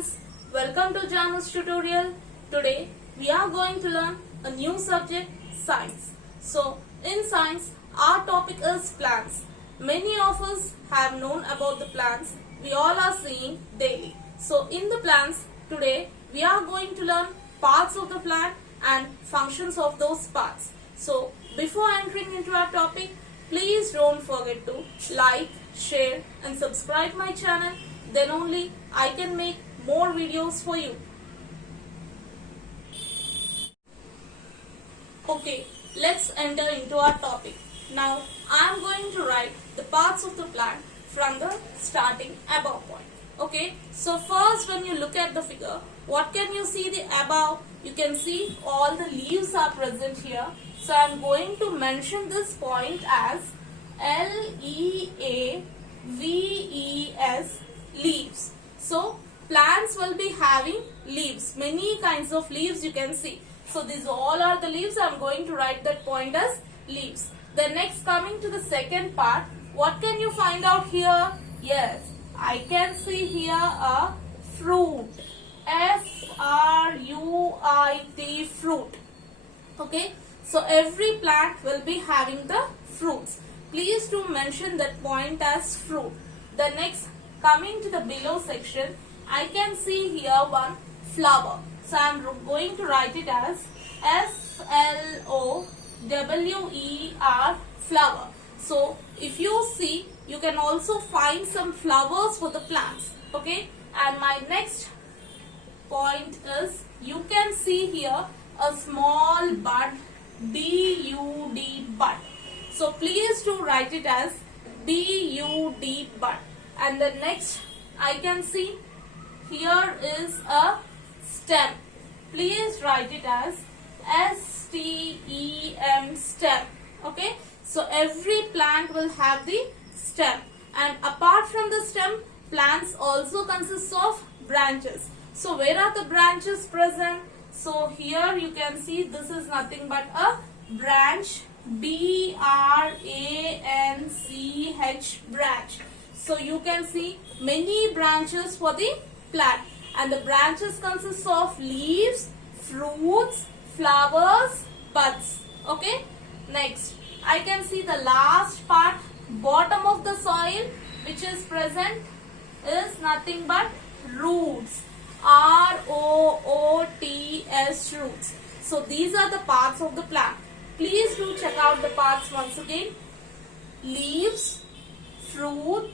students, welcome to Janu's tutorial. Today we are going to learn a new subject, science. So in science our topic is plants. Many of us have known about the plants we all are seeing daily. So in the plants today we are going to learn parts of the plant and functions of those parts. So before entering into our topic, please don't forget to like, share and subscribe my channel. Then only I can make more videos for you. Okay, let's enter into our topic. Now I am going to write the parts of the plant from the starting above point. Okay, so first when you look at the figure, what can you see the above? You can see all the leaves are present here. So I am going to mention this point as L-E-A-V-E-S, leaves. So plants will be having leaves, many kinds of leaves you can see. So these all are the leaves. I am going to write that point as leaves. Then next, coming to the second part, what can you find out here? Yes, I can see here a fruit. F-R-U-I-T, fruit. Okay, so every plant will be having the fruits. Please do mention that point as fruit. The next, coming to the below section, I can see here one flower. So I am going to write it as F-L-O-W-E-R, flower. So if you see, you can also find some flowers for the plants. Okay, and my next point is, you can see here a small bud, B-U-D, bud. So please do write it as B-U-D, bud. And the next, I can see here is a stem. Please write it as S-T-E-M, stem. Okay, so every plant will have the stem, and apart from the stem, plants also consist of branches. So where are the branches present? So here you can see this is nothing but a branch, B-R-A-N-C-H, branch. So you can see many branches for the plant, and the branches consist of leaves, fruits, flowers, buds. Okay, next I can see the last part, bottom of the soil, which is present is nothing but roots, R-O-O-T-S, roots. So these are the parts of the plant. Please do check out the parts once again: leaves, fruit,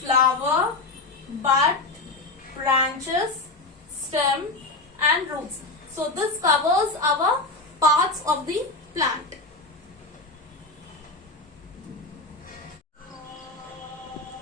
flower, bud, branches, stem and roots. So this covers our parts of the plant.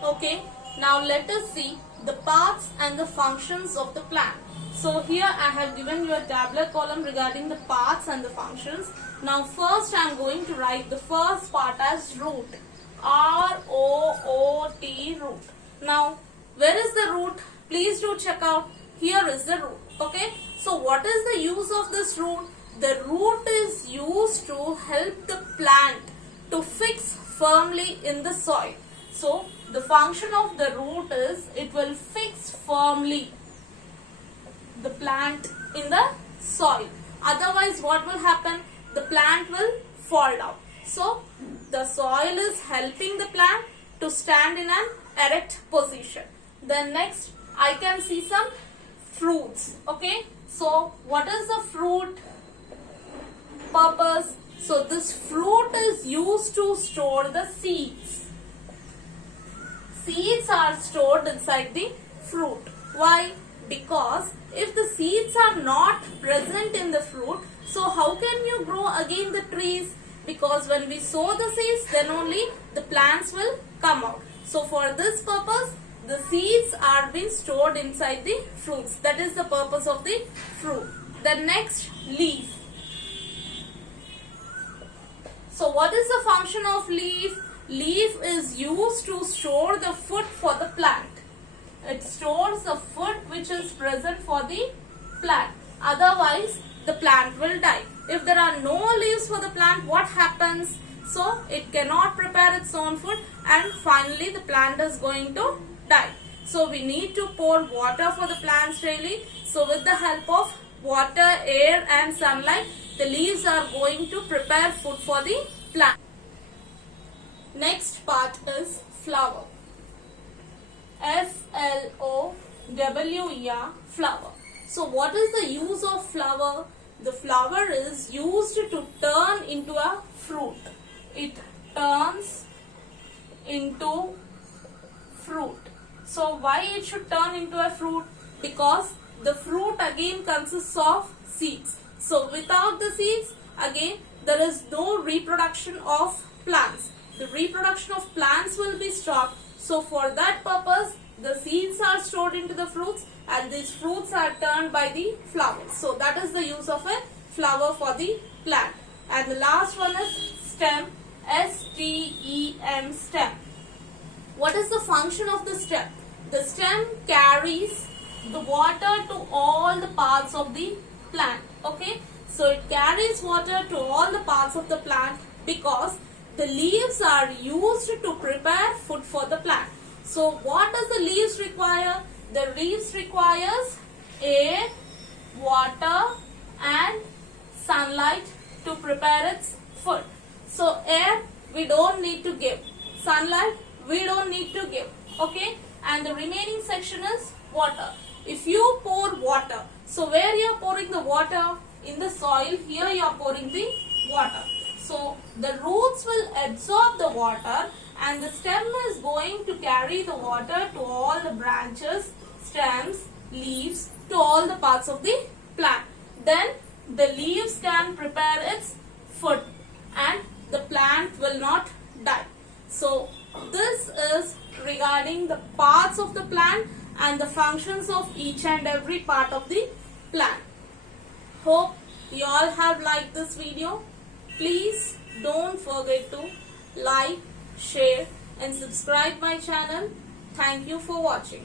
Okay, now let us see the parts and the functions of the plant. So here I have given you a tabular column regarding the parts and the functions. Now first I am going to write the first part as root, R-O-O-T, root. Now where is the root? Please do check out. Here is the root. Okay, so what is the use of this root? The root is used to help the plant to fix firmly in the soil. So the function of the root is it will fix firmly the plant in the soil. Otherwise what will happen? The plant will fall down. So the soil is helping the plant to stand in an erect position. Then next I can see some fruits. Okay, so what is the fruit purpose? So this fruit is used to store the seeds. Seeds are stored inside the fruit. Why? Because if the seeds are not present in the fruit, so how can you grow again the trees? Because when we sow the seeds, then only the plants will come out. So for this purpose, the seeds are being stored inside the fruits. That is the purpose of the fruit. The next, leaf. So what is the function of leaf? Leaf is used to store the food for the plant. It stores the food which is present for the plant. Otherwise, the plant will die. If there are no leaves for the plant, what happens? So, it cannot prepare its own food and finally the plant is going to die. So we need to pour water for the plants daily. So with the help of water, air and sunlight, the leaves are going to prepare food for the plant. Next part is flower. Flower, flower. So what is the use of flower? The flower is used to turn into a fruit. It turns into fruit. So why it should turn into a fruit? Because the fruit again consists of seeds. So without the seeds, again there is no reproduction of plants. The reproduction of plants will be stopped. So for that purpose, the seeds are stored into the fruits and these fruits are turned by the flowers. So that is the use of a flower for the plant. And the last one is stem. S-T-E-M, stem. What is the function of the stem? The stem carries the water to all the parts of the plant. Okay, so it carries water to all the parts of the plant because the leaves are used to prepare food for the plant. So what does the leaves require? The leaves requires air, water and sunlight to prepare its food. So air we don't need to give, sunlight we don't need to give, okay, and the remaining section is water. If you pour water, so where you are pouring the water? In the soil, here you are pouring the water. So the roots will absorb the water and the stem is going to carry the water to all the branches, stems, leaves, to all the parts of the plant. Then the leaves can prepare its food and the plant will not die. So this is regarding the parts of the plant and the functions of each and every part of the plant. Hope you all have liked this video. Please don't forget to like, share and subscribe my channel. Thank you for watching.